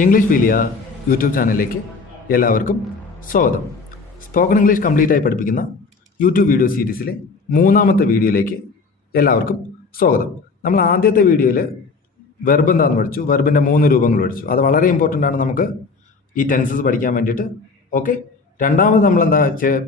English ഫീലിയ YouTube ചാനലിലേക്ക് എല്ലാവർക്കും സ്വാഗതം. സ്പോക്കൺ ഇംഗ്ലീഷ് കംപ്ലീറ്റ് ആയി പഠിപ്പിക്കുന്ന യൂട്യൂബ് വീഡിയോ സീരീസിലെ മൂന്നാമത്തെ വീഡിയോയിലേക്ക് എല്ലാവർക്കും സ്വാഗതം. നമ്മൾ ആദ്യത്തെ വീഡിയോയിൽ വെർബ് എന്താണെന്ന് പഠിച്ചു, വെർബിൻ്റെ 3 രൂപങ്ങൾ പഠിച്ചു. അത് വളരെ ഇമ്പോർട്ടൻ്റ് ആണ് നമുക്ക് ഈ ടെൻസസ് പഠിക്കാൻ വേണ്ടിയിട്ട്. ഓക്കെ, രണ്ടാമത് നമ്മൾ എന്താ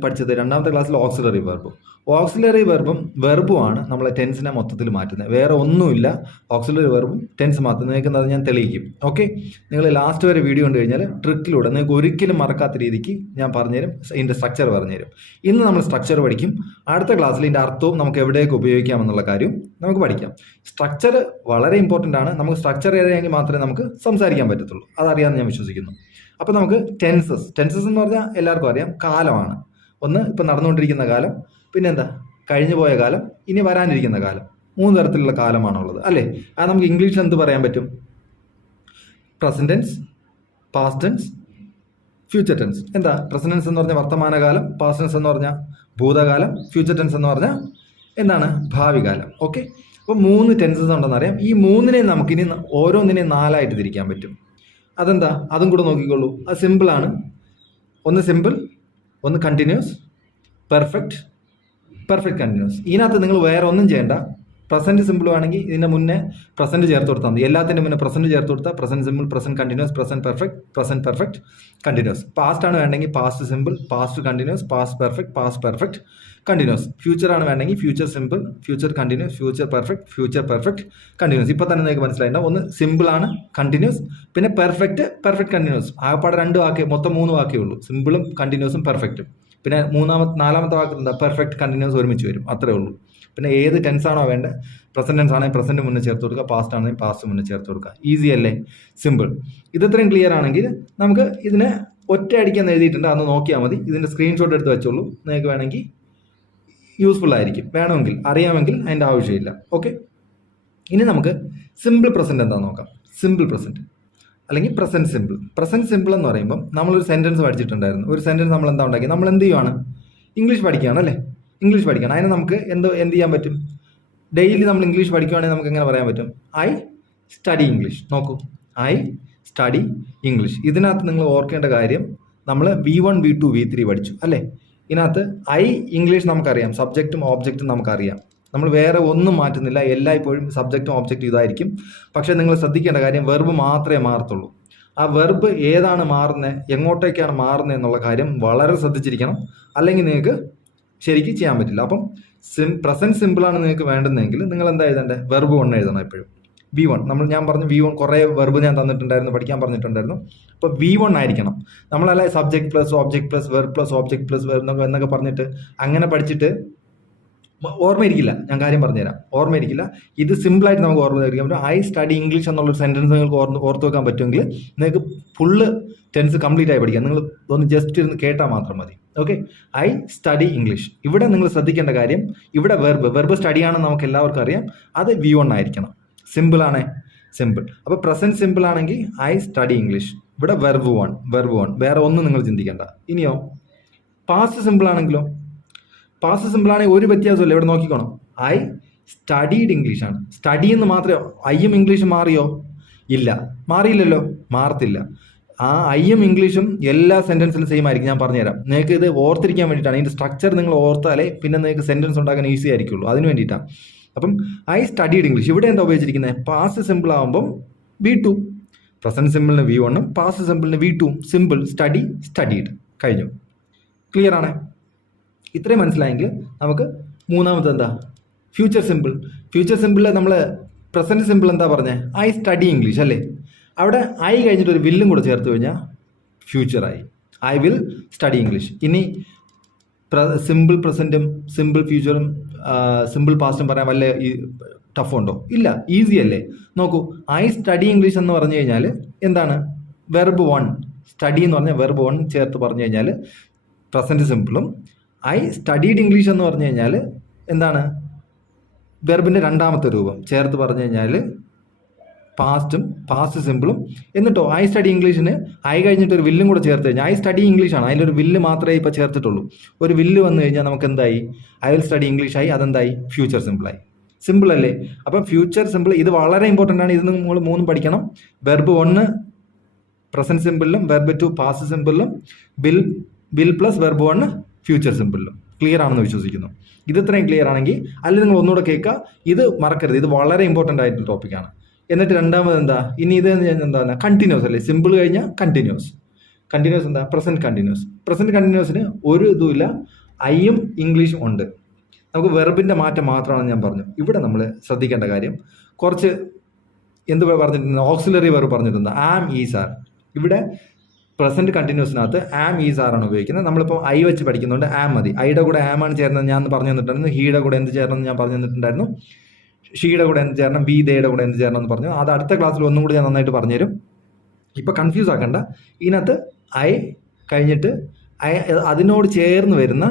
പഠിച്ചത്? രണ്ടാമത്തെ ക്ലാസ്സിൽ ഓക്സിലറി വെർബും. ഓക്സിലറി വെർബും വെർബുമാണ് നമ്മളെ ടെൻസിനെ മൊത്തത്തിൽ മാറ്റുന്നത്. വേറെ ഒന്നുമില്ല. ഓക്സിലറി വെർബും ടെൻസ് മാറ്റുന്നത് നിങ്ങൾക്ക് ഞാൻ തെളിയിക്കും. ഓക്കെ, നിങ്ങൾ ലാസ്റ്റ് വരെ വീഡിയോ കണ്ടു കഴിഞ്ഞാൽ ട്രിക്കിലൂടെ നിങ്ങൾക്ക് ഒരിക്കലും മറക്കാത്ത രീതിക്ക് ഞാൻ പറഞ്ഞുതരും, ഇതിൻ്റെ സ്ട്രക്ചർ പറഞ്ഞുതരും. ഇന്ന് നമ്മൾ സ്ട്രക്ചർ പഠിക്കും. അടുത്ത ക്ലാസ്സിൽ ഇതിൻ്റെ അർത്ഥവും നമുക്ക് എവിടെയൊക്കെ ഉപയോഗിക്കാമെന്നുള്ള കാര്യം നമുക്ക് പഠിക്കാം. സ്ട്രക്ചർ വളരെ ഇമ്പോർട്ടൻ്റ് ആണ്. നമുക്ക് സ്ട്രക്ചർ അറിയാമെങ്കിൽ മാത്രമേ നമുക്ക് സംസാരിക്കാൻ പറ്റത്തുള്ളൂ. അതറിയാമെന്ന് ഞാൻ വിശ്വസിക്കുന്നു. അപ്പോൾ നമുക്ക് ടെൻസസ് എന്ന് പറഞ്ഞാൽ എല്ലാവർക്കും അറിയാം, കാലമാണ്. ഒന്ന് ഇപ്പം നടന്നുകൊണ്ടിരിക്കുന്ന കാലം, പിന്നെന്താ കഴിഞ്ഞു പോയ കാലം, ഇനി വരാനിരിക്കുന്ന കാലം. 3 തരത്തിലുള്ള കാലമാണുള്ളത് അല്ലേ? അത് നമുക്ക് ഇംഗ്ലീഷിൽ എന്ത് പറയാൻ പറ്റും? Present tense, past tense, future tense. എന്താ പ്രസന്റ് എന്ന് പറഞ്ഞാൽ വർത്തമാനകാലം, പാസ്റ്റ് ടെൻസ് എന്ന് പറഞ്ഞാൽ ഭൂതകാലം, ഫ്യൂച്ചർ ടെൻസ് എന്ന് പറഞ്ഞാൽ എന്താണ്? ഭാവി കാലം. ഓക്കെ, അപ്പോൾ 3 ടെൻസസ് ഉണ്ടെന്ന് അറിയാം. ഈ 3നെ നമുക്കിനി ഓരോന്നിനെയും 4 ആയിട്ട് തിരിക്കാൻ പറ്റും. അതെന്താ? അതും കൂടെ നോക്കിക്കോളൂ. അത് സിമ്പിളാണ്. ഒന്ന് സിമ്പിൾ, ഒന്ന് കണ്ടിന്യൂസ്, പെർഫെക്റ്റ് കണ്ടിന്യൂസ്. ഇതിനകത്ത് നിങ്ങൾ വേറെ ഒന്നും ചെയ്യേണ്ട. പ്രസന്റ് സിമ്പിൾ ആണെങ്കിൽ ഇതിൻ്റെ മുന്നേ പ്രസന്റ് ചേർത്ത് കൊടുത്താൽ മതി. എല്ലാത്തിൻ്റെ മുന്നേ പ്രസന്റ് ചേർത്ത് കൊടുത്താൽ present simple, present continuous, present perfect continuous. Past ആണ് വേണ്ടെങ്കിൽ past simple, past continuous, past perfect continuous. Future ആണ് വേണ്ടെങ്കിൽ future simple, future continuous, future perfect continuous. ഇപ്പോൾ തന്നെ നിങ്ങൾക്ക് മനസ്സിലായിട്ടുണ്ടാവും. ഒന്ന് സിമ്പിൾ ആണ്, കണ്ടിന്യൂസ്, പിന്നെ പെർഫെക്റ്റ് കണ്ടിന്യൂസ്. ആകപ്പാടെ 2 വാക്കേ, മൊത്തം 3 വാക്കേ ഉള്ളൂ. സിമ്പിളും കണ്ടിന്യൂസും പെർഫെക്റ്റും. പിന്നെ 4ാമത്തെ വാക്ക് എന്താ? പെർഫെക്റ്റ് കണ്ടിന്യൂസ് ഒരുമിച്ച് വരും. അത്രേ ഉള്ളൂ. പിന്നെ ഏത് ടെൻസ് ആണോ വേണ്ടത്? പ്രസന്റ് ടെൻസ് ആണെങ്കിൽ പ്രസന്റ് മുന്നേ ചേർത്ത് കൊടുക്കുക, പാസ്റ്റ് ആണെങ്കിൽ പാസ്റ്റ് മുന്നേ ചേർത്ത് കൊടുക്കുക. ഈസി അല്ലേ? സിമ്പിൾ. ഇത്രയും ക്ലിയർ ആണെങ്കിൽ നമുക്ക് ഇതിനെ ഒറ്റയടിക്കാൻ എഴുതിയിട്ടുണ്ട്, അന്ന് നോക്കിയാൽ മതി. ഇതിൻ്റെ സ്ക്രീൻഷോട്ട് എടുത്ത് വെച്ചോളൂ. നിങ്ങൾക്ക് വേണമെങ്കിൽ യൂസ്ഫുൾ ആയിരിക്കും. വേണമെങ്കിൽ അറിയാമെങ്കിൽ അതിൻ്റെ ആവശ്യമില്ല. ഓക്കെ, ഇനി നമുക്ക് സിമ്പിൾ പ്രസന്റ് എന്താണെന്ന് നോക്കാം. സിമ്പിൾ പ്രസന്റ് അല്ലെങ്കിൽ പ്രസന്റ് സിമ്പിൾ എന്ന് പറയുമ്പോൾ നമ്മളൊരു സെൻറ്റൻസ് പഠിച്ചിട്ടുണ്ടായിരുന്നു. ഒരു സെൻറ്റൻസ് നമ്മൾ എന്താ ഉണ്ടാക്കി? നമ്മൾ എന്ത് ചെയ്യുവാണ്? ഇംഗ്ലീഷ് പഠിക്കുകയാണ് അല്ലേ? ഇംഗ്ലീഷ് പഠിക്കണം. അതിന് നമുക്ക് എന്ത് ചെയ്യാൻ പറ്റും? ഡെയിലി നമ്മൾ ഇംഗ്ലീഷ് പഠിക്കുകയാണെങ്കിൽ നമുക്ക് എങ്ങനെ പറയാൻ പറ്റും? I study English. നോക്കൂ, ഐ സ്റ്റഡി ഇംഗ്ലീഷ്. ഇതിനകത്ത് നിങ്ങൾ ഓർക്കേണ്ട കാര്യം, നമ്മൾ V1, V2, V3 പഠിച്ചു അല്ലേ? ഇതിനകത്ത് ഐ ഇംഗ്ലീഷ് നമുക്കറിയാം, സബ്ജക്റ്റും ഓബ്ജക്റ്റും നമുക്കറിയാം. നമ്മൾ വേറെ ഒന്നും മാറ്റുന്നില്ല. എല്ലായ്പ്പോഴും സബ്ജക്റ്റും ഓബ്ജക്റ്റും ഇതായിരിക്കും. പക്ഷേ നിങ്ങൾ ശ്രദ്ധിക്കേണ്ട കാര്യം, വെർബ് മാത്രമേ മാറത്തുള്ളൂ. ആ വെർബ് ഏതാണ് മാറുന്നത്, എങ്ങോട്ടേക്കാണ് മാറുന്നത് എന്നുള്ള കാര്യം വളരെ ശ്രദ്ധിച്ചിരിക്കണം. അല്ലെങ്കിൽ നിങ്ങൾക്ക് ശരിക്കും ചെയ്യാൻ പറ്റില്ല. അപ്പം പ്രസന്റ് സിമ്പിളാണ് നിങ്ങൾക്ക് വേണ്ടുന്നതെങ്കിൽ നിങ്ങൾ എന്താ എഴുതേണ്ടത്? വെർബ് 1 എഴുതണം എപ്പോഴും. V1 ഞാൻ പറഞ്ഞു V1 കുറേ വെർബ് ഞാൻ തന്നിട്ടുണ്ടായിരുന്നു, പഠിക്കാൻ പറഞ്ഞിട്ടുണ്ടായിരുന്നു. അപ്പോൾ V1 ആയിരിക്കണം. നമ്മളല്ല subject plus object plus verb plus object plus verb എന്നൊക്കെ പറഞ്ഞിട്ട് അങ്ങനെ പഠിച്ചിട്ട് ഓർമ്മയിരിക്കില്ല. ഞാൻ കാര്യം പറഞ്ഞുതരാം, ഓർമ്മയിരിക്കില്ല. ഇത് സിമ്പിളായിട്ട് നമുക്ക് ഓർമ്മ തരിക്കാൻ പറ്റും. ഐ സ്റ്റഡി ഇംഗ്ലീഷ് എന്നുള്ളൊരു സെൻറ്റൻസ് നിങ്ങൾക്ക് ഓർത്ത് വെക്കാൻ പറ്റുമെങ്കിൽ നിങ്ങൾക്ക് ഫുള്ള് ടെൻസ് കംപ്ലീറ്റ് ആയി പഠിക്കാം. നിങ്ങൾ ഒന്ന് ജസ്റ്റ് ഇരുന്ന് കേട്ടാൽ മാത്രം മതി. Okay, I study English. ഇവിടെ നിങ്ങൾ ശ്രദ്ധിക്കേണ്ട കാര്യം, ഇവിടെ വെർബ് സ്റ്റഡിയാണെന്ന് നമുക്ക് എല്ലാവർക്കും അറിയാം. അത് V1 ആയിരിക്കണം. സിമ്പിളാണേ, സിമ്പിൾ. അപ്പോൾ പ്രസന്റ് സിമ്പിൾ ആണെങ്കിൽ ഐ സ്റ്റഡി ഇംഗ്ലീഷ്. ഇവിടെ വെർബ് 1. വേറെ ഒന്നും നിങ്ങൾ ചിന്തിക്കേണ്ട. ഇനിയോ പാസ്റ്റ് സിമ്പിൾ ആണെങ്കിലോ? പാസ്റ്റ് സിമ്പിൾ ആണെങ്കിൽ ഒരു വ്യത്യാസമില്ല. ഇവിടെ നോക്കിക്കോണം, ഐ സ്റ്റഡീഡ് ഇംഗ്ലീഷ് ആണ്. സ്റ്റഡി എന്ന് മാത്രമേ, ഐയും ഇംഗ്ലീഷും മാറിയോ? ഇല്ല, മാറിയില്ലല്ലോ, മാറത്തില്ല. ആ ഐയും ഇംഗ്ലീഷും എല്ലാ സെൻറ്റൻസിലും സെയിം ആയിരിക്കും. ഞാൻ പറഞ്ഞുതരാം. നിങ്ങൾക്ക് ഇത് ഓർത്തിരിക്കാൻ വേണ്ടിയിട്ടാണ്. ഇതിൻ്റെ സ്ട്രക്ചർ നിങ്ങൾ ഓർത്താലേ പിന്നെ നിങ്ങൾക്ക് സെൻറ്റൻസ് ഉണ്ടാക്കാൻ ഈസി ആയിരിക്കുള്ളൂ. അതിന് വേണ്ടിയിട്ടാണ്. അപ്പം ഐ സ്റ്റഡീഡ് ഇംഗ്ലീഷ്. ഇവിടെ എന്താ ഉപയോഗിച്ചിരിക്കുന്നത്? പാസ്റ്റ് സിമ്പിൾ ആകുമ്പം V2, പ്രസന്റ് സിമ്പിളിന് V1, പാസ്റ്റ് സിമ്പിളിന് V2. സിമ്പിൾ സ്റ്റഡീഡ് കഴിഞ്ഞു. ക്ലിയർ ആണ്? ഇത്രയും മനസ്സിലായെങ്കിൽ നമുക്ക് മൂന്നാമത് എന്താ? ഫ്യൂച്ചർ സിമ്പിളിൽ നമ്മൾ പ്രസന്റ് സിമ്പിൾ എന്താ പറഞ്ഞത്? ഐ സ്റ്റഡി ഇംഗ്ലീഷ് അല്ലേ? അവിടെ ഐ കഴിഞ്ഞിട്ട് ഒരു വില്ലും കൂടെ ചേർത്ത് കഴിഞ്ഞാൽ ഫ്യൂച്ചറായി. I will study English. ഇനി സിമ്പിൾ പ്രസൻറ്റും സിമ്പിൾ ഫ്യൂച്ചറും സിമ്പിൾ പാസ്റ്റും പറയാൻ വല്ല ടഫ് ഉണ്ടോ? ഇല്ല, ഈസി അല്ലേ? നോക്കൂ, ഐ സ്റ്റഡി ഇംഗ്ലീഷ് എന്ന് പറഞ്ഞു കഴിഞ്ഞാൽ എന്താണ്? വെർബ് 1. സ്റ്റഡി എന്ന് പറഞ്ഞാൽ വെർബ് 1 ചേർത്ത് പറഞ്ഞു കഴിഞ്ഞാൽ പ്രസന്റ് സിമ്പിളും, ഐ സ്റ്റഡീഡ് ഇംഗ്ലീഷ് എന്ന് പറഞ്ഞു കഴിഞ്ഞാൽ എന്താണ്? വെർബിൻ്റെ 2ാമത്തെ രൂപം ചേർത്ത് പറഞ്ഞു കഴിഞ്ഞാൽ പാസ്റ്റ് സിമ്പിളും. എന്നിട്ടോ ഐ സ്റ്റഡി ഇംഗ്ലീഷിന് ഐ കഴിഞ്ഞിട്ട് ഒരു വില്ലും കൂടെ ചേർത്ത് കഴിഞ്ഞാൽ, ഐ സ്റ്റഡി ഇംഗ്ലീഷാണ്, അതിലൊരു വില്ല് മാത്രമേ ഇപ്പോൾ ചേർത്തിട്ടുള്ളൂ. ഒരു വില്ല് വന്നു കഴിഞ്ഞാൽ നമുക്ക് എന്തായി? ഐ വിൽ സ്റ്റഡി ഇംഗ്ലീഷ് ആയി. അതെന്തായി? ഫ്യൂച്ചർ സിമ്പിളായി. സിമ്പിൾ അല്ലേ? അപ്പോൾ ഫ്യൂച്ചർ സിമ്പിൾ ഇത് വളരെ ഇമ്പോർട്ടൻ്റ് ആണ്. ഇത് നിങ്ങൾ 3 പഠിക്കണം. വെർബ് 1 പ്രസന്റ് സിമ്പിളിലും വെർബ് ടു പാസ്റ്റ് സിമ്പിളിലും will plus verb one future സിമ്പിളിലും. ക്ലിയർ ആണെന്ന് വിശ്വസിക്കുന്നു. ഇത് ഇത്രയും ക്ലിയർ ആണെങ്കിൽ അല്ലെങ്കിൽ നിങ്ങൾ ഒന്നുകൂടെ കേൾക്കുക. ഇത് മറക്കരുത്, ഇത് വളരെ ഇമ്പോർട്ടൻ്റ് ആയിട്ടുള്ള ടോപ്പിക്കാണ്. എന്നിട്ട് രണ്ടാമത് എന്താ, ഇനി ഇത് എന്താണ്, കണ്ടിന്യൂസ് അല്ലേ. സിമ്പിൾ കഴിഞ്ഞാൽ കണ്ടിന്യൂസ്. കണ്ടിന്യൂസ് എന്താ, പ്രസന്റ് കണ്ടിന്യൂസ്. പ്രസന്റ് കണ്ടിന്യൂസിന് ഒരു ഇതുമില്ല, ഐയും ഇംഗ്ലീഷും ഉണ്ട്. നമുക്ക് വെർബിൻ്റെ മാറ്റം മാത്രമാണെന്ന് ഞാൻ പറഞ്ഞു. ഇവിടെ നമ്മൾ ശ്രദ്ധിക്കേണ്ട കാര്യം കുറച്ച് എന്ത് പറഞ്ഞിട്ടുണ്ട്, ഓക്സിലറി വെർബ് പറഞ്ഞിട്ടുണ്ട്, ആം ഈസ് ആർ. ഇവിടെ പ്രസന്റ് കണ്ടിന്യൂസിനകത്ത് ആം ഈസ് ആർ ആണ് ഉപയോഗിക്കുന്നത്. നമ്മളിപ്പോൾ ഐ വെച്ച് പഠിക്കുന്നുണ്ട്, ആം മതി. ഐയുടെ കൂടെ ആം ആണ് ചേർന്നത് ഞാൻ പറഞ്ഞു തന്നിട്ടുണ്ടായിരുന്നു. ഹീയുടെ കൂടെ എന്ത് ചേരണമെന്ന് ഞാൻ പറഞ്ഞു തന്നിട്ടുണ്ടായിരുന്നു. ഷീയുടെ കൂടെ എന്ത് ചേരണം, ബി ദേയുടെ കൂടെ എന്ത് ചേരണം എന്ന് പറഞ്ഞു. അത് അടുത്ത ക്ലാസ്സിൽ ഒന്നും കൂടി ഞാൻ നന്നായിട്ട് പറഞ്ഞുതരും. ഇപ്പോൾ കൺഫ്യൂസ് ആക്കണ്ട. ഇതിനകത്ത് ഐ കഴിഞ്ഞിട്ട് അതിനോട് ചേർന്ന് വരുന്ന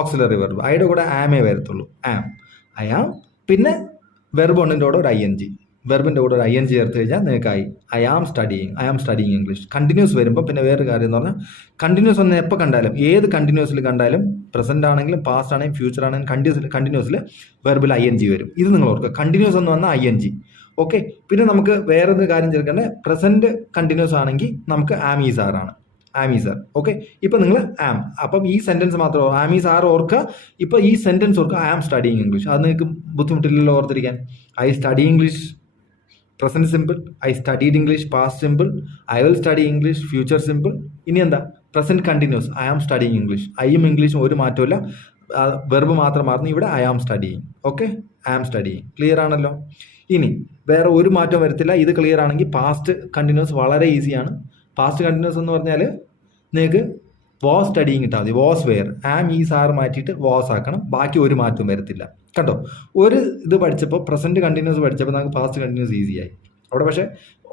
ഓക്സിലറി വെർബ്, ഐയുടെ കൂടെ ആമേ വരത്തുള്ളൂ. ആം, ഐ ആം. പിന്നെ വെർബ് ഒന്നിൻ്റെ കൂടെ ഒരു ING, വെർബിൻ്റെ കൂടെ ഒരു ING ചേർത്ത് കഴിഞ്ഞാൽ നിങ്ങൾക്ക് I am studying English. Continuous വരുമ്പോൾ പിന്നെ വേറൊരു കാര്യം എന്ന് പറഞ്ഞാൽ, കണ്ടിന്യൂസ് ഒന്ന് എപ്പോൾ കണ്ടാലും, ഏത് കണ്ടിന്യൂസിൽ കണ്ടാലും, പ്രസന്റ് ആണെങ്കിലും പാസ്റ്റ് ആണെങ്കിലും ഫ്യൂച്ചർ ആണെങ്കിലും കണ്ടിന്യൂസിൽ വെർബിൽ ING വരും. ഇത് നിങ്ങൾ ഓർക്കുക. കണ്ടിന്യൂസ് എന്ന് പറഞ്ഞാൽ ING. ഓക്കെ. പിന്നെ നമുക്ക് വേറൊരു കാര്യം ചേർക്കേണ്ടത്, പ്രസന്റ് കണ്ടിന്യൂസ് ആണെങ്കിൽ നമുക്ക് ആം ഈസ് ആർ ആണ്. Am is are. ഓക്കെ. ഇപ്പം നിങ്ങൾ ആം, അപ്പം ഈ സെന്റൻസ് മാത്രം ആം ഈസ് ആർ ഓർക്കുക. ഇപ്പം ഈ സെന്റൻസ് ഓർക്കുക, ഐ ആം സ്റ്റഡിയിങ് ഇംഗ്ലീഷ്. അത് നിങ്ങൾക്ക് ബുദ്ധിമുട്ടില്ലല്ലോ ഓർത്തിരിക്കാൻ. I study English present simple, I studied English past simple, I will study English future simple. ഇനി എന്താ, present continuous, I am studying English. ഐയും ഇംഗ്ലീഷും ഒരു മാറ്റമില്ല, വെർബ് മാത്രം മാറുന്നു. ഇവിടെ I am studying. Okay, I am studying. Clear ആണല്ലോ. ഇനി വേറെ ഒരു മാറ്റവും വരത്തില്ല. ഇത് ക്ലിയർ ആണെങ്കിൽ പാസ്റ്റ് കണ്ടിന്യൂസ് വളരെ ഈസിയാണ്. പാസ്റ്റ് കണ്ടിന്യൂസ് എന്ന് പറഞ്ഞാൽ നിങ്ങൾക്ക് വാസ് സ്റ്റഡിയിങ് ഇട്ടാൽ മതി. Was were, am is are മാറ്റിയിട്ട് വാസ് ആക്കണം. ബാക്കി ഒരു മാറ്റവും വരത്തില്ല. കണ്ടോ, ഒരു ഇത് പഠിച്ചപ്പോൾ പ്രസന്റ് കണ്ടിന്യൂസ് പഠിച്ചപ്പോൾ നമുക്ക് പാസ്റ്റ് കണ്ടിന്യൂസ് ഈസിയായി. അവിടെ പക്ഷേ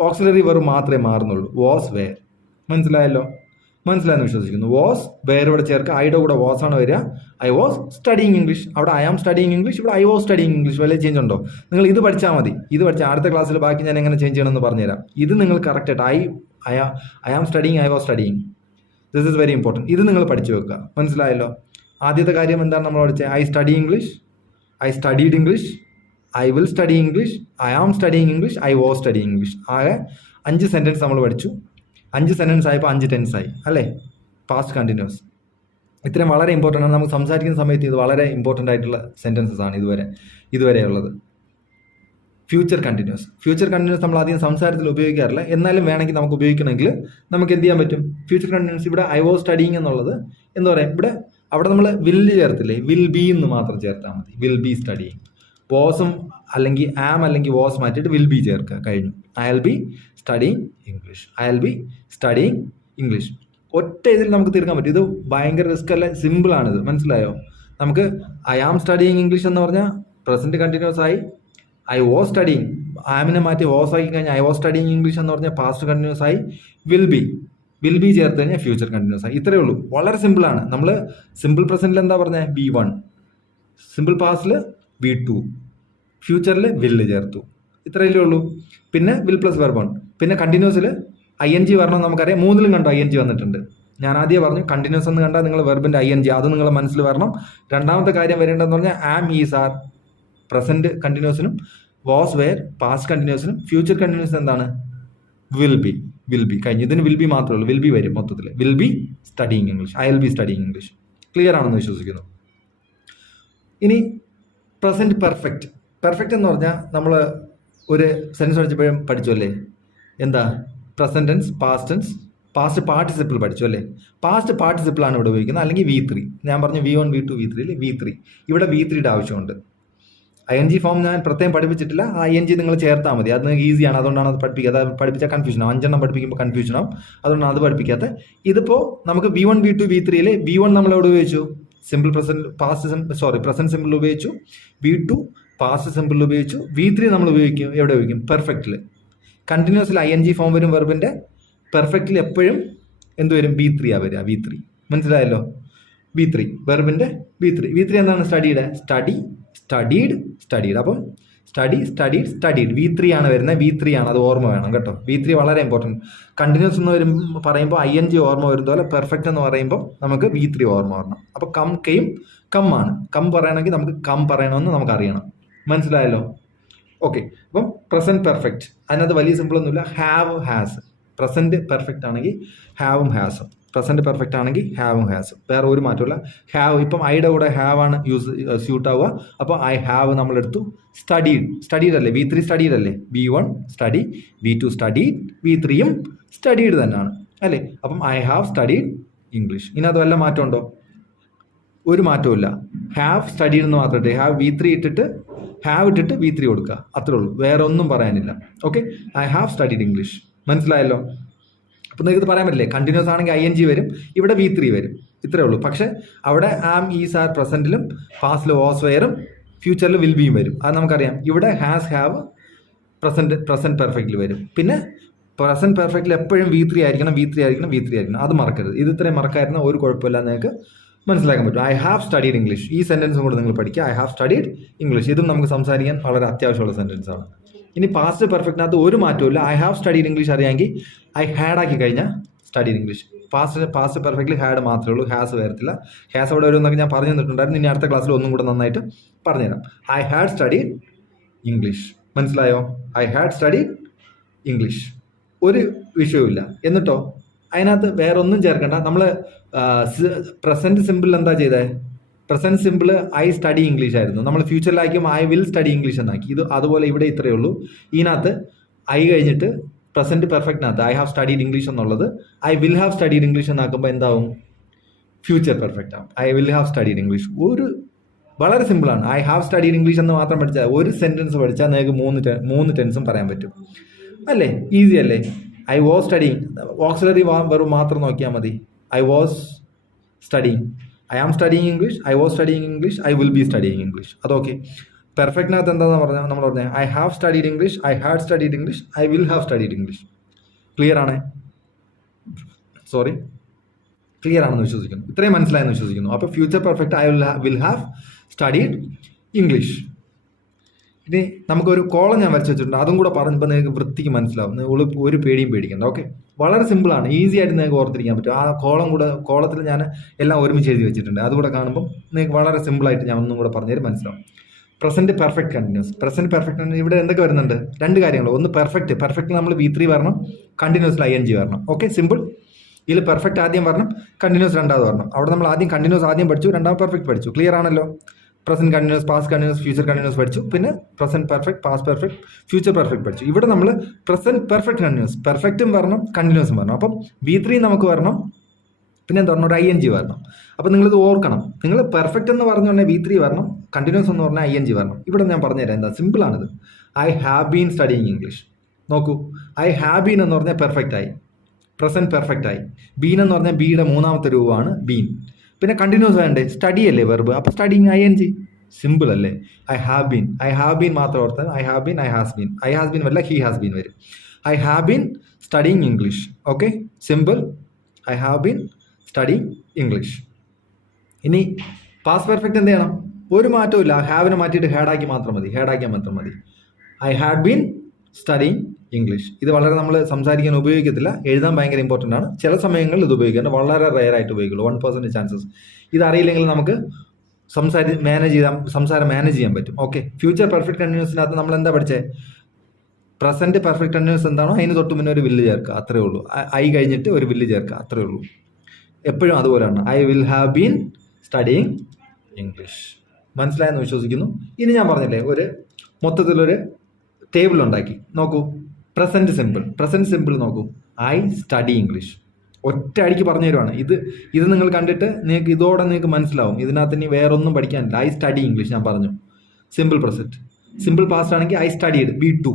ഓക്സിലറി വെർബ് മാത്രമേ മാറുന്നുള്ളൂ. Was were. മനസ്സിലായല്ലോ? മനസ്സിലായെന്ന് വിശ്വസിക്കുന്നു. വാസ് വെയർ ഇവിടെ ചേർക്കുക. ഐയുടെ കൂടെ വാസ് ആണ് വരിക. I was studying English. അവിടെ ഐ ആം സ്റ്റഡിയിങ് ഇംഗ്ലീഷ്, ഇവിടെ ഐ വാസ് സ്റ്റഡിയിങ് ഇംഗ്ലീഷ്. വലിയ ചേഞ്ച് ഉണ്ടോ? നിങ്ങൾ ഇത് പഠിച്ചാൽ മതി. ഇത് പഠിച്ചാൽ അടുത്ത ക്ലാസ്സിൽ ബാക്കി ഞാൻ എങ്ങനെ ചേഞ്ച് ചെയ്യണമെന്ന് പറഞ്ഞുതരാം. ഇത് നിങ്ങൾ കറക്റ്റായിട്ട് I am studying, I was studying. This is very important. ഇത് നിങ്ങൾ പഠിച്ചു വെക്കുക. മനസ്സിലായല്ലോ? ആദ്യത്തെ കാര്യം എന്താണ് നമ്മൾ പഠിച്ചത്? I study English, I studied English, I will study English, I am studying English, I was studying English. ആകെ 5 സെൻറ്റൻസ് നമ്മൾ പഠിച്ചു. 5 സെൻറ്റൻസ് ആയപ്പോൾ 5 ടെൻസ് ആയി അല്ലേ? Past continuous. ഇത്രയും വളരെ ഇമ്പോർട്ടൻ്റ് ആണ്. നമുക്ക് സംസാരിക്കുന്ന സമയത്ത് ഇത് വളരെ ഇമ്പോർട്ടൻ്റ് ആയിട്ടുള്ള സെൻറ്റൻസസ് ആണ് ഇതുവരെയുള്ളത്. ഫ്യൂച്ചർ കണ്ടിന്യൂസ് നമ്മൾ അധികം സംസാരത്തിൽ ഉപയോഗിക്കാറില്ല. എന്നാലും വേണമെങ്കിൽ നമുക്ക് ഉപയോഗിക്കണമെങ്കിൽ നമുക്ക് എന്ത് ചെയ്യാൻ പറ്റും? ഫ്യൂച്ചർ കണ്ടിന്യൂസ് ഇവിടെ ഐ വാസ് സ്റ്റഡിയിങ് എന്നുള്ളത് എന്താ പറയുക, അവിടെ നമ്മൾ വില്ല് ചേർത്തില്ലേ, വിൽ ബി എന്ന് മാത്രം ചേർത്താൽ മതി. Will be studying. വാസും അല്ലെങ്കിൽ ആം അല്ലെങ്കിൽ വാസ് മാറ്റിയിട്ട് വിൽ ബി ചേർക്കുക. കഴിഞ്ഞു. I will B studying English, I will B studying English. ഒറ്റ ഇതിൽ നമുക്ക് തീർക്കാൻ പറ്റും. ഇത് ഭയങ്കര റിസ്ക് അല്ല, സിമ്പിളാണിത്. മനസ്സിലായോ? നമുക്ക് ഐ ആം സ്റ്റഡിയിങ് ഇംഗ്ലീഷ് എന്ന് പറഞ്ഞാൽ പ്രസന്റ് കണ്ടിന്യൂസ് ആയി. ഐ വാസ് സ്റ്റഡിയിങ്, ആമിനെ മാറ്റി വാസ് ആക്കി കഴിഞ്ഞാൽ ഐ വാസ് സ്റ്റഡിയിങ് ഇംഗ്ലീഷ് എന്ന് പറഞ്ഞാൽ പാസ്റ്റ് കണ്ടിന്യൂസ് ആയി. വിൽ ബി ചേർത്ത് കഴിഞ്ഞാൽ ഫ്യൂച്ചർ കണ്ടിന്യൂസ് ആയി. ഇത്രയേ ഉള്ളൂ. വളരെ സിമ്പിളാണ്. നമ്മൾ സിമ്പിൾ പ്രസന്റിൽ എന്താ പറഞ്ഞത്? V1. സിമ്പിൾ പാസ്റ്റിൽ V2. ഫ്യൂച്ചറിൽ വില്ല് ചേർത്തു. ഇത്രയല്ലേ ഉള്ളൂ. പിന്നെ വിൽ പ്ലസ് വെർബ് ഓൺ. പിന്നെ കണ്ടിന്യൂസിൽ ING വരണം. നമുക്കറിയാം 3ലും കണ്ടോ ING വന്നിട്ടുണ്ട്. ഞാൻ ആദ്യം പറഞ്ഞു കണ്ടിന്യൂസ് എന്ന് കണ്ടാൽ നിങ്ങൾ വെർബിൻ്റെ ING അത് നിങ്ങളുടെ മനസ്സിൽ വരണം. രണ്ടാമത്തെ കാര്യം വരേണ്ടതെന്ന് പറഞ്ഞാൽ ആം ഈസ് ആർ പ്രസന്റ് കണ്ടിന്യൂസിനും, വാസ് വെയർ പാസ്റ്റ് കണ്ടിന്യൂസിനും, ഫ്യൂച്ചർ കണ്ടിന്യൂസിന് എന്താണ്? Will be. കഴിഞ്ഞു. ഇതിന് വിൽ ബി മാത്രമേ ഉള്ളൂ. വിൽ ബി വരും മൊത്തത്തിൽ. Will be studying English, I will B studying English. Clear ആണെന്ന് വിശ്വസിക്കുന്നു. ഇനി പ്രസന്റ് പെർഫെക്റ്റ് എന്ന് പറഞ്ഞാൽ നമ്മൾ ഒരു സെൻസ് പഠിച്ചപ്പോഴും പഠിച്ചു അല്ലേ? എന്താ? Present tense, past tense, past participle പഠിച്ചു അല്ലേ? പാസ്റ്റ് പാർട്ടിസിപ്പിൾ ആണ് ഇവിടെ ഉപയോഗിക്കുന്നത്. അല്ലെങ്കിൽ V3. ഞാൻ പറഞ്ഞു V1, V2, V3 V3. ഇവിടെ V3യുടെ ആവശ്യമുണ്ട്. ING ഫോം ഞാൻ പ്രത്യേകം പഠിപ്പിച്ചിട്ടില്ല. ആ ING നിങ്ങൾ ചേർത്താൽ മതി. അത് നിങ്ങൾക്ക് ഈസിയാണ്. അതുകൊണ്ടാണ് അത് പഠിപ്പിക്കുക. അത് പഠിപ്പിച്ചാൽ കൺഫ്യൂഷൻ ആവും. 5 എണ്ണം പഠിപ്പിക്കുമ്പോൾ കൺഫ്യൂഷൻ ആവും. അതുകൊണ്ടാണ് അത് പഠിപ്പിക്കാത്തത്. ഇതിപ്പോൾ നമുക്ക് V1, V2, V3യിൽ V1 നമ്മൾ എവിടെ ഉപയോഗിച്ചു? പ്രസന്റ് സിമ്പിൾ ഉപയോഗിച്ചു. V2 പാസ്റ്റ് സിമ്പിൾ ഉപയോഗിച്ചു. V3 നമ്മൾ ഉപയോഗിക്കും എവിടെ ഉപയോഗിക്കും? പെർഫെക്റ്റിൽ. കണ്ടിന്യൂസിൽ ING ഫോം വരും വെർബിൻ്റെ. പെർഫെക്റ്റിൽ എപ്പോഴും എന്ത് വരും? V3 ആ വരിക. V3 മനസ്സിലായല്ലോ? V3 വെർബിൻ്റെ V3 എന്താണ്? സ്റ്റഡീഡ്. അപ്പം സ്റ്റഡീഡ് V3 ആണ് വരുന്നത്. V3 ആണ്, അത് ഓർമ്മ വേണം കേട്ടോ. V3 വളരെ ഇമ്പോർട്ടൻറ്റ്. കണ്ടിന്യൂസ് എന്ന് പറയുമ്പോൾ ING ഓർമ്മ വരുന്നതുപോലെ പെർഫെക്റ്റ് എന്ന് പറയുമ്പോൾ നമുക്ക് V3 ഓർമ്മ വരണം. അപ്പോൾ കം ആണ്. കം പറയണമെങ്കിൽ നമുക്ക് കം പറയണമെന്ന് നമുക്കറിയണം. മനസ്സിലായല്ലോ? ഓക്കെ. അപ്പം പ്രസന്റ് പെർഫെക്റ്റ് അതിനകത്ത് വലിയ സിമ്പിളൊന്നുമില്ല. Have, has. പ്രസൻറ്റ് പെർഫെക്റ്റ് ആണെങ്കിൽ ഹാവും ഹാസും, പ്രസൻറ്റ് പെർഫെക്റ്റ് ആണെങ്കിൽ ഹാവും ഹാസും, വേറെ ഒരു മാറ്റമില്ല. ഹാവ് ഇപ്പം ഐയുടെ കൂടെ ഹാവ് ആണ് സ്യൂട്ട് ആവുക. അപ്പോൾ ഐ ഹാവ് നമ്മളെടുത്തു. സ്റ്റഡീഡ് അല്ലേ, V3 സ്റ്റഡീഡ് അല്ലേ, V1 study, V2 studied, V3യും studied തന്നെയാണ് അല്ലേ. അപ്പം ഐ ഹാവ് സ്റ്റഡീഡ് ഇംഗ്ലീഷ്. ഇനി അത് വല്ല മാറ്റമുണ്ടോ? ഒരു മാറ്റവും. ഹാവ് സ്റ്റഡീഡ് എന്ന് മാത്രം ഇട്ട് ഹാവ് V3 ഇട്ടിട്ട് ഹാവ് ഇട്ടിട്ട് V3 കൊടുക്കുക, അത്രേ ഉള്ളൂ, വേറെ ഒന്നും പറയാനില്ല. Okay, I have studied English. മനസ്സിലായല്ലോ? അപ്പം നിങ്ങൾക്ക് പറയാൻ പറ്റില്ലേ, കണ്ടിന്യൂസ് ആണെങ്കിൽ ING വരും, ഇവിടെ V3 വരും, ഇത്രേ ഉള്ളൂ. പക്ഷേ അവിടെ ആം, ഈസ്, ആർ പ്രസൻറ്റിലും പാസ്റ്റിൽ വാസ് വെയറും ഫ്യൂച്ചറിൽ വിൽ ബിയും വരും, അത് നമുക്കറിയാം. ഇവിടെ ഹാസ്, ഹാവ് പ്രസൻറ്റ് പെർഫെക്റ്റിൽ വരും. പിന്നെ പ്രസൻറ്റ് പെർഫെക്റ്റിൽ എപ്പോഴും V3 ആയിരിക്കണം, V3 ആയിരിക്കണം, V3 ആയിരിക്കണം, അത് മറക്കരുത്. ഇത് ഇത്രയും മറക്കായിരുന്ന ഒരു കുഴപ്പമില്ല, നിങ്ങൾക്ക് മനസ്സിലാക്കാൻ പറ്റും. ഐ ഹാവ് സ്റ്റഡീഡ് ഇംഗ്ലീഷ്, ഈ സെൻറ്റൻസും കൂടെ നിങ്ങൾ പഠിക്കുക. ഐ ഹാവ് സ്റ്റഡീഡ് ഇംഗ്ലീഷ്, ഇതും നമുക്ക് സംസാരിക്കാൻ വളരെ അത്യാവശ്യമുള്ള സെൻറ്റൻസ് ആണ്. ഇനി പാസ്റ്റ് പെർഫെക്റ്റിനകത്ത് ഒരു മാറ്റമില്ല. ഐ ഹാവ് സ്റ്റഡീഡ് ഇംഗ്ലീഷ് അറിയാമെങ്കിൽ ഐ ഹാഡ് ആക്കി കഴിഞ്ഞാൽ studied English. Past perfectly had മാത്രമേ ഉള്ളൂ, ഹാസ് വരത്തില്ല. ഹാസ് അവിടെ വരുമെന്നൊക്കെ ഞാൻ പറഞ്ഞു തന്നിട്ടുണ്ടായിരുന്നു. ഇനി അടുത്ത ക്ലാസ്സിൽ ഒന്നും കൂടെ നന്നായിട്ട് പറഞ്ഞുതരാം. I had studied English. മനസ്സിലായോ? ഐ ഹാഡ് സ്റ്റഡീഡ് ഇംഗ്ലീഷ്, ഒരു വിഷയവുമില്ല. എന്നിട്ടോ അതിനകത്ത് വേറെ ഒന്നും ചേർക്കണ്ട. നമ്മൾ പ്രസൻറ്റ് സിമ്പിൾ എന്താ ചെയ്തേ? Present simple I study English ആയിരുന്നു. നമ്മൾ ഫ്യൂച്ചറിലാക്കിയും ഐ വിൽ സ്റ്റഡി ഇംഗ്ലീഷ് എന്നാക്കി. ഇത് അതുപോലെ ഇവിടെ ഇത്രയേ ഉള്ളൂ. ഇതിനകത്ത് ഐ കഴിഞ്ഞിട്ട് പ്രസൻറ്റ് പെർഫെക്റ്റിനകത്ത് ഐ ഹാവ് സ്റ്റഡീഡ് ഇംഗ്ലീഷ് എന്നുള്ളത് I will have studied English എന്നാക്കുമ്പോൾ എന്താവും? ഫ്യൂച്ചർ പെർഫെക്റ്റ് ആവും. I will have studied English. വളരെ സിമ്പിളാണ്. ഐ ഹാവ് സ്റ്റഡീഡ് ഇംഗ്ലീഷ് എന്ന് മാത്രം പഠിച്ചാൽ, ഒരു സെൻറ്റൻസ് പഠിച്ചാൽ നിങ്ങൾക്ക് മൂന്ന് ടെൻസും പറയാൻ പറ്റും അല്ലേ? ഈസി അല്ലേ? ഐ വാസ് സ്റ്റഡിങ്, ഓക്സിലറി വെറും മാത്രം നോക്കിയാൽ മതി. I was studying, I am studying English, I was studying English, I will be studying English. അതൊക്കെ പെർഫെക്റ്റിനകത്ത് എന്താണെന്ന് പറഞ്ഞാൽ നമ്മൾ പറഞ്ഞത് I have studied English, I had studied English, I will have studied English. Clear ആണേ? ക്ലിയർ ആണെന്ന് വിശ്വസിക്കുന്നു. ഇത്രയും മനസ്സിലായെന്ന് വിശ്വസിക്കുന്നു. അപ്പോൾ future perfect I will have studied English. ഇനി നമുക്കൊരു കോളം ഞാൻ വരച്ച് വെച്ചിട്ടുണ്ട്, അതും കൂടെ പറഞ്ഞപ്പോൾ നിങ്ങൾക്ക് വൃത്തിക്ക് മനസ്സിലാവും. ഒരു പേടിയും പേടിക്കണ്ട. ഓക്കെ, വളരെ സിമ്പിളാണ്, ഈസി ആയിട്ട് നിങ്ങൾക്ക് ഓർത്തിരിക്കാൻ പറ്റും. ആ കോളത്തിൽ ഞാൻ എല്ലാം ഒരുമിച്ച് എഴുതി വെച്ചിട്ടുണ്ട്. അതുകൂടെ കാണുമ്പോൾ നിങ്ങൾക്ക് വളരെ സിമ്പിളായിട്ട് ഞാൻ ഒന്നും കൂടെ പറഞ്ഞാൽ മനസ്സിലാവും. Present perfect continuous. Present perfect continuous ഇവിടെ എന്തൊക്കെ വരുന്നുണ്ട്? രണ്ട് കാര്യങ്ങൾ. ഒന്ന് പെർഫെക്റ്റ് നമ്മൾ V3 വരണം, കണ്ടിന്യൂസിൽ ING വരണം. Okay, simple. ഇതിൽ പെർഫെക്റ്റ് ആദ്യം വരണം, കണ്ടിന്യൂസ് രണ്ടാമത് വരണം. അവിടെ നമ്മൾ ആദ്യം കണ്ടിന്യൂസ് ആദ്യം പഠിച്ചു, രണ്ടാമത് പെർഫെക്റ്റ് പഠിച്ചു. ക്ലിയർ ആണല്ലോ? Present continuous, past continuous, future continuous പഠിച്ചു. പിന്നെ present perfect, past perfect, future perfect പഠിച്ചു. ഇവിടെ നമ്മൾ പ്രസൻറ്റ് പെർഫെക്റ്റ് കണ്ടിന്യൂസ്, പെർഫെക്റ്റും വരണം, കണ്ടിന്യൂസും വരണം. അപ്പം V3 നമുക്ക് വരണം, പിന്നെ എന്താ പറഞ്ഞാൽ ഒരു ING വരണം. അപ്പം നിങ്ങളിത് ഓർക്കണം. നിങ്ങൾ പെർഫെക്റ്റ് എന്ന് പറഞ്ഞു പറഞ്ഞാൽ V3 വരണം, കണ്ടിന്യൂസ് എന്ന് പറഞ്ഞാൽ ING വരണം. ഇവിടെ ഞാൻ പറഞ്ഞുതരാം എന്താ. സിമ്പിളാണിത്. I have been studying English. നോക്കൂ, ഐ ഹാവ് ബീൻ എന്ന് പറഞ്ഞാൽ പെർഫെക്റ്റ് ആയി, പ്രസൻറ്റ് പെർഫെക്റ്റ് ആയി. ബീൻ എന്ന് പറഞ്ഞാൽ ബിയുടെ മൂന്നാമത്തെ രൂപമാണ് ബീൻ. പിന്നെ കണ്ടിന്യൂസ് വേണ്ടേ? സ്റ്റഡി അല്ലേ വെർബ്, അപ്പോൾ സ്റ്റഡിങ് ING. സിമ്പിൾ അല്ലേ? ഐ ഹാവ് ബീൻ മാത്രം ഓർത്താൽ I have been, I has been വല്ല ഹി ഹാസ് ബീൻ വരും. I have been studying English. Okay, simple. I have been studying English. ഇനി പാസ്റ്റ് പെർഫെക്റ്റ് എന്ത് ചെയ്യണം? ഒരു മാറ്റവും ഇല്ല. ഹാവിനെ മാറ്റിയിട്ട് ഹാഡാക്കിയാൽ മാത്രം മതി. I had been studying English. ഇത് വളരെ നമ്മൾ സംസാരിക്കാൻ ഉപയോഗിക്കത്തില്ല, എഴുതാൻ ഭയങ്കര ഇമ്പോർട്ടൻ്റ് ആണ്. ചില സമയങ്ങളിൽ ഇത് ഉപയോഗിക്കാൻ വളരെ റെയർ ആയിട്ട് ഉപയോഗിക്കുള്ളൂ, 1% ചാൻസസ്. ഇതറിയില്ലെങ്കിൽ നമുക്ക് സംസാരം മാനേജ് ചെയ്യാൻ പറ്റും. ഓക്കെ, ഫ്യൂച്ചർ പെർഫെക്റ്റ് കണ്ടിന്യൂസിനകത്ത് നമ്മൾ എന്താ പഠിച്ചത്? പ്രസൻറ്റ് പെർഫെക്റ്റ് കണ്ടിന്യൂസ് എന്താണോ അതിന് തൊട്ട് മുന്നേ ഒരു വില്ല് ചേർക്കുക, അത്രേ ഉള്ളൂ. ഐ കഴിഞ്ഞിട്ട് ഒരു വില്ല് ചേർക്കുക, അത്രേ ഉള്ളൂ. എപ്പോഴും അതുപോലെയാണ്. I will have been studying English. മനസ്സിലായെന്ന് വിശ്വസിക്കുന്നു. ഇനി ഞാൻ പറഞ്ഞില്ലേ, മൊത്തത്തിലൊരു ടേബിൾ ഉണ്ടാക്കി. നോക്കൂ, പ്രസൻറ്റ് സിമ്പിൾ നോക്കൂ. I study English. ഒറ്റ അടിക്ക് പറഞ്ഞു തരുവാണ്. ഇത് നിങ്ങൾ കണ്ടിട്ട് നിങ്ങൾക്ക് മനസ്സിലാവും. ഇതിനകത്ത് ഇനി വേറെ ഒന്നും പഠിക്കാനില്ല. ഐ സ്റ്റഡി ഇംഗ്ലീഷ് ഞാൻ പറഞ്ഞു. Simple present. സിമ്പിൾ പാസ്റ്റ് ആണെങ്കിൽ I studied V2.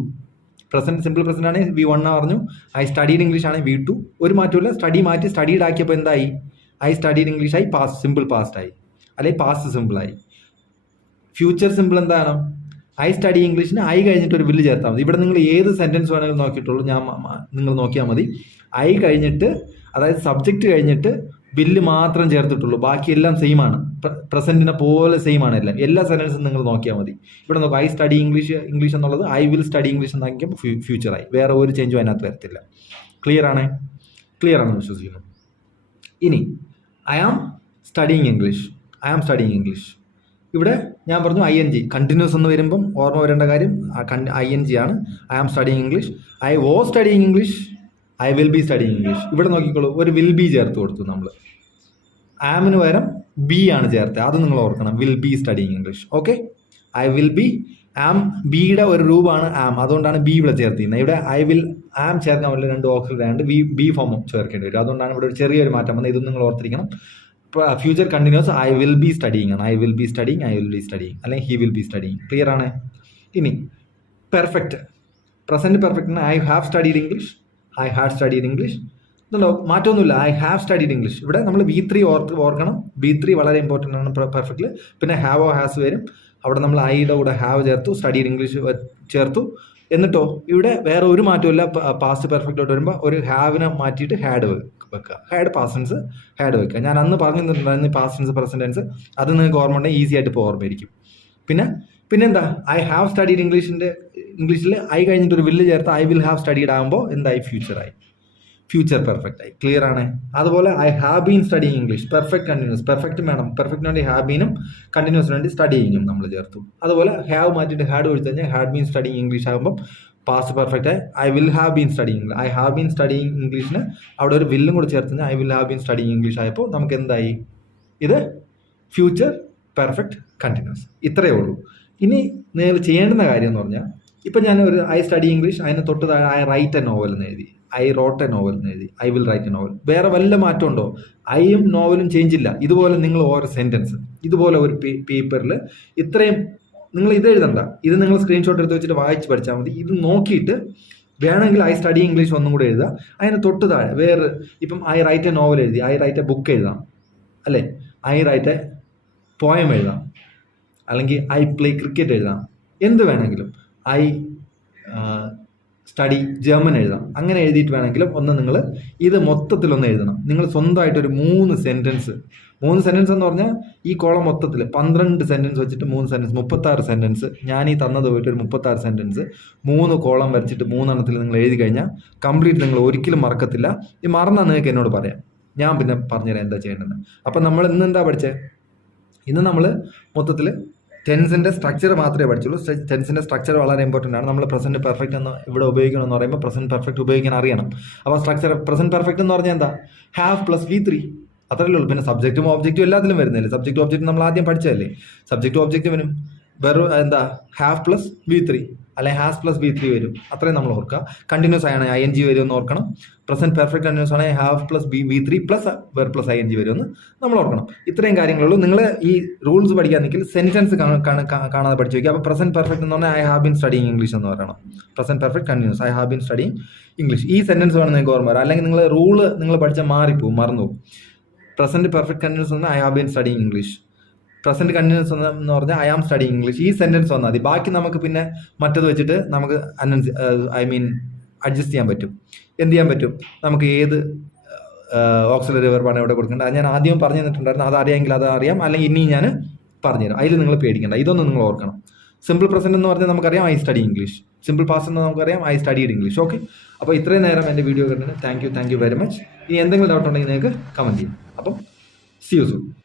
Present simple present ആണെങ്കിൽ V1 പറഞ്ഞു. ഐ സ്റ്റഡീഡ് ഇംഗ്ലീഷ് ആണെങ്കിൽ V2. ഒരു മാറ്റമില്ല. സ്റ്റഡി മാറ്റി സ്റ്റഡീഡ് ആക്കിയപ്പോൾ എന്തായി? ഐ സ്റ്റഡീഡ് ഇംഗ്ലീഷ് ആയി, സിമ്പിൾ പാസ്റ്റ് ആയി, അല്ലെങ്കിൽ പാസ്റ്റ് സിമ്പിളായി. ഫ്യൂച്ചർ സിമ്പിൾ എന്താണ്? ഐ സ്റ്റഡി ഇംഗ്ലീഷിന് ഐ കഴിഞ്ഞിട്ട് ഒരു വില്ല് ചേർത്താൽ മതി. ഇവിടെ നിങ്ങൾ ഏത് സെൻറ്റൻസ് വേണമെങ്കിലും നോക്കിയിട്ടുള്ളൂ, നിങ്ങൾ നോക്കിയാൽ മതി. ഐ കഴിഞ്ഞിട്ട്, അതായത് സബ്ജക്റ്റ് കഴിഞ്ഞിട്ട് വില്ല് മാത്രം ചേർത്തിട്ടുള്ളൂ, ബാക്കിയെല്ലാം സെയിം ആണ്. പ്രസൻറ്റിനെ പോലെ സെയിം ആണ് എല്ലാ സെൻറ്റൻസും നിങ്ങൾ നോക്കിയാൽ മതി. ഇവിടെ നോക്കുക, ഐ സ്റ്റഡി ഇംഗ്ലീഷ് എന്നുള്ളത് ഐ വിൽ സ്റ്റഡി ഇംഗ്ലീഷ് എന്നാക്കിയപ്പോൾ ഫ്യൂച്ചറായി. വേറെ ഒരു ചേഞ്ചും അതിനകത്ത് വരത്തില്ല. ക്ലിയർ ആണെന്ന് വിശ്വസിക്കുന്നു. ഇനി ഐ ആം സ്റ്റഡിങ് ഇംഗ്ലീഷ്. ഇവിടെ ഞാൻ പറഞ്ഞു ING. കണ്ടിന്യൂസ് എന്ന് വരുമ്പം ഓർമ്മ വരേണ്ട കാര്യം ING ആണ്. I am studying English. I was studying English. I will be studying English. ഇവിടെ നോക്കിക്കോളൂ, ഒരു വിൽ ബി ചേർത്ത് കൊടുത്തു നമ്മൾ. ആമിന് പകരം ബി ആണ് ചേർത്തത്, അത് നിങ്ങൾ ഓർക്കണം. Will be studying English. Okay, I will be am, ബിയുടെ ഒരു രൂപമാണ് ആം, അതുകൊണ്ടാണ് ബി ഇവിടെ ചേർത്തിരുന്നത്. ഇവിടെ ഐ വിൽ ആം ചേർക്കാൻ പറ്റില്ല, രണ്ട് ഓക്സിലറി ആയതുകൊണ്ട് ബി ഫോമും ചേർക്കേണ്ടി വരും. അതുകൊണ്ടാണ് ഇവിടെ ഒരു ചെറിയൊരു മാറ്റം വന്നത്. ഇതൊന്നും നിങ്ങൾ ഓർത്തിരിക്കണം. Future continuous I will be studying ആണ്. I will be studying, I will be studying, അല്ലെങ്കിൽ he will be studying. Clear ആണ്? ഇനി പെർഫെക്റ്റ്, പ്രസന്റ് പെർഫെക്റ്റിന് I have studied English, I had studied English. ഇതല്ലോ, മാറ്റമൊന്നുമില്ല. I have studied English. ഇവിടെ നമ്മൾ V3 ഓർക്കണം. V3 വളരെ ഇമ്പോർട്ടൻ്റ് ആണ് പെർഫെക്റ്റിൽ. പിന്നെ ഹാവ് ഓ ഹാസ് വരും. അവിടെ നമ്മൾ ഐയുടെ കൂടെ ഹാവ് ചേർത്തു, സ്റ്റഡീഡ് ഇംഗ്ലീഷ് ചേർത്തു. എന്നിട്ടോ ഇവിടെ വേറെ ഒരു മാറ്റമില്ല. പാസ്റ്റ് പെർഫെക്റ്റോട്ട് വരുമ്പോൾ ഒരു ഹാവിനെ മാറ്റിയിട്ട് ഹാഡ് വെക്കുക. ഹാഡ് പാസ്റ്റൻസ് ഹാഡ് വെക്കുക. ഞാൻ അന്ന് പറഞ്ഞിട്ടുണ്ടായിരുന്നു പാസ്റ്റൻസ് പ്രസൻറ്റൻസ്, അത് നിങ്ങൾക്ക് ഓർമ്മ ഉണ്ടെങ്കിൽ ഈസി ആയിട്ട് ഇപ്പോൾ ഓർമ്മയിരിക്കും. പിന്നെന്താ, ഐ ഹാവ് സ്റ്റഡീഡ് ഇംഗ്ലീഷിൽ ഐ കഴിഞ്ഞിട്ട് ഒരു വില്ല് ചേർത്ത് ഐ വിൽ ഹാവ് സ്റ്റഡീഡ് ആകുമ്പോൾ എന്തായി? ഫ്യൂച്ചറായി, ഫ്യൂച്ചർ പെർഫെക്റ്റ് ആയി. ക്ലിയർ ആണ്? അതുപോലെ I have been studying English, perfect continuous. Perfect വേണം, പെർഫെക്റ്റിന് വേണ്ടി ഹാവ് ബീനും കണ്ടിന്യൂസിന് വേണ്ടി സ്റ്റഡിയിങ്ങും നമ്മൾ ചേർത്തു. അതുപോലെ ഹാവ് മാറ്റിയിട്ട് ഹാഡ് ഒഴിച്ച് കഴിഞ്ഞാൽ ഹാഡ് ബീൻ സ്റ്റഡിങ് ഇംഗ്ലീഷ് ആകുമ്പോൾ പാസ്റ്റ് പെർഫെക്റ്റ് ആയി. I will have been studying, I have been studying ഇംഗ്ലീഷിന് അവിടെ ഒരു വില്ലും കൂടെ ചേർത്ത് കഴിഞ്ഞാൽ I will have been studying English ആയപ്പോൾ നമുക്ക് എന്തായി? ഇത് ഫ്യൂച്ചർ പെർഫെക്റ്റ് കണ്ടിന്യൂസ്. ഇത്രയേ ഉള്ളൂ. ഇനി നിങ്ങൾ ചെയ്യേണ്ടുന്ന കാര്യം എന്ന് പറഞ്ഞാൽ, ഇപ്പം ഞാൻ ഒരു ഐ സ്റ്റഡി ഇംഗ്ലീഷ്, അതിന് തൊട്ട് താഴെ ഐ റൈറ്റ് എ നോവൽ എന്ന് എഴുതി, ഐ റോട്ട് എ നോവൽ എന്ന് എഴുതി, I will write a novel. വേറെ വല്ല മാറ്റമുണ്ടോ? ഐയും നോവലും ചേഞ്ച് ഇല്ല. ഇതുപോലെ നിങ്ങൾ ഓരോ സെൻറ്റൻസ് ഇതുപോലെ ഒരു പേപ്പറിൽ ഇത്രയും നിങ്ങൾ ഇത് എഴുതണ്ട. ഇത് നിങ്ങൾ സ്ക്രീൻഷോട്ട് എടുത്ത് വെച്ചിട്ട് വായിച്ച് പഠിച്ചാൽ മതി. ഇത് നോക്കിയിട്ട് വേണമെങ്കിൽ ഐ സ്റ്റഡി ഇംഗ്ലീഷ് ഒന്നും കൂടെ എഴുതുക. അതിന് തൊട്ട് താഴെ വേറെ, ഇപ്പം ഐ റൈറ്റ് എ നോവൽ എഴുതി, ഐ റൈറ്റ് എ ബുക്ക് എഴുതാം, അല്ലേ? ഐ റൈറ്റ് എ പോയം എഴുതാം, അല്ലെങ്കിൽ ഐ പ്ലേ ക്രിക്കറ്റ് എഴുതാം, എന്ത് വേണമെങ്കിലും. ഐ സ്റ്റഡി ജർമ്മൻ എഴുതാം. അങ്ങനെ എഴുതിയിട്ട് വേണമെങ്കിലും ഒന്ന് നിങ്ങൾ ഇത് മൊത്തത്തിലൊന്ന് എഴുതണം. നിങ്ങൾ സ്വന്തമായിട്ടൊരു 3 സെൻറ്റൻസ് എന്ന് പറഞ്ഞാൽ ഈ കോളം മൊത്തത്തിൽ 12 സെൻറ്റൻസ് വെച്ചിട്ട് 3 സെൻറ്റൻസ്, 36 സെൻറ്റൻസ്. ഞാൻ ഈ തന്നത് പോയിട്ട് ഒരു 36 സെൻറ്റൻസ് 3 കോളം വരച്ചിട്ട് 3 എണ്ണത്തിൽ നിങ്ങൾ എഴുതി കഴിഞ്ഞാൽ കംപ്ലീറ്റ് നിങ്ങൾ ഒരിക്കലും മറക്കത്തില്ല. ഈ മറന്നാൽ നിങ്ങൾക്ക് എന്നോട് പറയാം, ഞാൻ പിന്നെ പറഞ്ഞുതരാം എന്താ ചെയ്യേണ്ടത്. അപ്പം നമ്മൾ ഇന്ന് എന്താ പഠിച്ചത്? ഇന്ന് നമ്മൾ മൊത്തത്തിൽ ടെൻസിൻ്റെ സ്ട്രക്ചർ മാത്രമേ പഠിച്ചുള്ളൂ. ടെൻസിൻ്റെ സ്ട്രക്ചർ വളരെ ഇമ്പോർട്ടൻ്റ് ആണ്. നമ്മൾ പ്രസൻറ്റ് പെർഫെക്റ്റ് എന്ന് ഇവിടെ ഉപയോഗിക്കണമെന്ന് പറയുമ്പോൾ പ്രസൻറ്റ് പെർഫെക്റ്റ് ഉപയോഗിക്കാൻ അറിയണം. അപ്പോൾ സ്ട്രക്ചർ പ്രസൻറ്റ് പെർഫെക്റ്റ് എന്ന് പറഞ്ഞാൽ എന്താ? ഹാവ് പ്ലസ് V3, അത്രയല്ലേ ഉള്ളൂ. പിന്നെ സബ്ജക്റ്റും ഓബ്ജക്റ്റും എല്ലാത്തിലും വരുന്നില്ലേ. സബ്ജക്റ്റ് ഓബ്ജക്റ്റ് നമ്മൾ ആദ്യം പഠിച്ചതല്ലേ. സബ്ജക്റ്റ് ഓബ്ജക്റ്റ് വരും വെറും എന്താ? ഹാവ് പ്ലസ് V3 അല്ലെങ്കിൽ ഹാസ് പ്ലസ് V3 വരും. അത്രയും നമ്മൾ ഓർക്കുക. കണ്ടിന്യൂസ് ആണ് ING വരുമെന്ന് ഓർക്കണം. പ്രസന്റ് പെർഫെക്റ്റ് കണ്ടിന്യൂസ് ആണ് have plus V3 plus were plus ING വരുമെന്ന് നമ്മൾ ഓർക്കണം. ഇത്രയും കാര്യങ്ങളുള്ളൂ. നിങ്ങൾ ഈ റൂൾസ് പഠിക്കാൻ നിൽക്കില്ല, സെന്റൻസ് കാണാതെ പഠിച്ചു വയ്ക്കുക. അപ്പോൾ പ്രസന്റ് പെർഫെക്റ്റ് എന്ന് പറഞ്ഞാൽ I have been studying English എന്ന് പറയണം. Present perfect continuous I have been studying English. ഈ സെന്റൻസ് വേണം നിങ്ങൾക്ക് ഓർമ്മ വരാം. അല്ലെങ്കിൽ നിങ്ങൾ റൂള് നിങ്ങൾ പഠിച്ചാൽ മറന്നു പോകും. പ്രസന്റ് പെർഫെക്റ്റ് കണ്ടിന്യൂസ് എന്ന് പറഞ്ഞാൽ I have been studying English. Present continuous എന്ന് പറഞ്ഞാൽ ഐ ആം സ്റ്റഡിങ് ഇംഗ്ലീഷ്. ഈ സെന്റൻസ് വന്നാൽ മതി. ബാക്കി നമുക്ക് പിന്നെ മറ്റത് വെച്ചിട്ട് നമുക്ക് അഡ്ജസ്റ്റ് ചെയ്യാൻ പറ്റും. എന്ത് ചെയ്യാൻ പറ്റും? നമുക്ക് ഏത് ഓക്സിലറി വെർബാണ് എവിടെ കൊടുക്കേണ്ടത് അത് ഞാൻ ആദ്യം പറഞ്ഞു തന്നിട്ടുണ്ടായിരുന്നു. അത് അറിയാമെങ്കിൽ അത് അറിയാം, അല്ലെങ്കിൽ ഇനി ഞാൻ പറഞ്ഞുതരാം. അതിൽ നിങ്ങൾ പേടിക്കേണ്ട. ഇതൊന്നും നിങ്ങൾ ഓർക്കണം. സിമ്പിൾ പ്രസന്റ് എന്ന് പറഞ്ഞാൽ നമുക്കറിയാം I study English. Simple past എന്ന് നമുക്കറിയാം ഐ സ്റ്റഡീഡ് ഇംഗ്ലീഷ്. ഓക്കെ, അപ്പോൾ ഇത്രയും നേരം എൻ്റെ വീഡിയോ കണ്ടിട്ട് താങ്ക് യു വെരി മച്ച്. ഇനി എന്തെങ്കിലും ഡൗട്ട് ഉണ്ടെങ്കിൽ നിങ്ങൾക്ക് കമൻറ്റ് ചെയ്യാം. അപ്പം സീ യു സൂൺ.